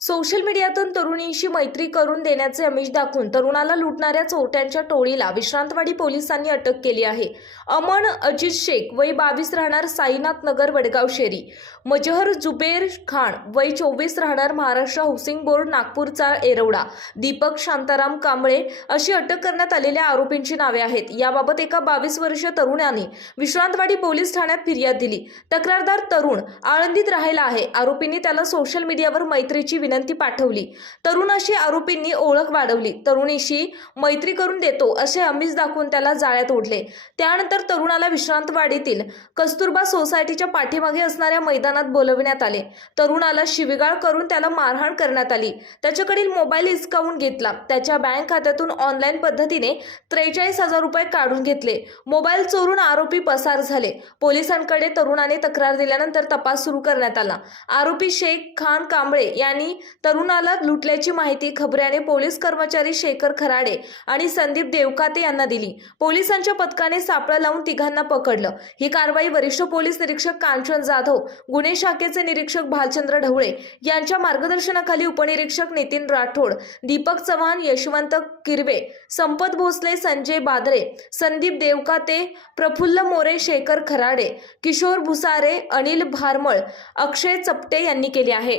Social मीडियातून तरुणींशी मैत्री करून देण्याचे आमिष दाखवून तरुणाला लुटणाऱ्या चोरट्यांच्या टोळीला विश्रांतवाडी पोलिसांनी अटक केली आहे. अमन अजित शेख वय बावीस राहणार साईनाथ नगर वडगाव शेरी मजहर जुबेर खान वय चोवीस राहणार महाराष्ट्र हाऊसिंग बोर्ड नागपूरचा एरवडा दीपक शांताराम कांबळे अशी अटक करण्यात आलेल्या आरोपींची नावे आहेत. याबाबत एका बावीस वर्षीय तरुणाने विश्रांतवाडी पोलीस ठाण्यात फिर्याद दिली. तक्रारदार तरुण आळंदीत राहिला आहे. आरोपींनी त्याला सोशल मीडियावर मैत्रीची विनंती पाठवली. तरुणाशी आरोपींनी ओळख वाढवली. तरुणीशी मैत्री करून देतो असे अमीष दाखवून त्याला जाळ्यात ओढले. त्यानंतर तरुणाला विश्रांतवाडीतील कस्तुरबा सोसायटीच्या पाठीमागे असणाऱ्या मैदानात बोलविण्यात आले. तरुणाला शिविगाळ करून त्याला मारहाण करण्यात आली. त्याच्याकडील मोबाईल हिसकावून घेतला. त्याच्या बँक खात्यातून ऑनलाईन पद्धतीने त्रेचाळीस हजार रुपये काढून घेतले. मोबाईल चोरून आरोपी पसार झाले. पोलिसांकडे तरुणाने तक्रार दिल्यानंतर तपास सुरू करण्यात आला. आरोपी शेख खान कांबळे यांनी तरुणाला लुटल्याची माहिती खबऱ्याने पोलीस कर्मचारी शेखर खराडे आणि संदीप देवकाते यांना दिली. पोलिसांच्या पथकाने सापळा लावून तिघांना पकडलं. ही कारवाई वरिष्ठ पोलीस निरीक्षक कांचन जाधव गुन्हे शाखेचे निरीक्षक भालचंद्र ढवळे यांच्या मार्गदर्शनाखाली उपनिरीक्षक नितीन राठोड दीपक चव्हाण यशवंत किरवे संपत भोसले संजय बादरे संदीप देवकाते प्रफुल्ल मोरे शेखर खराडे किशोर भुसारे अनिल भारमळ अक्षय चपटे यांनी केले आहे.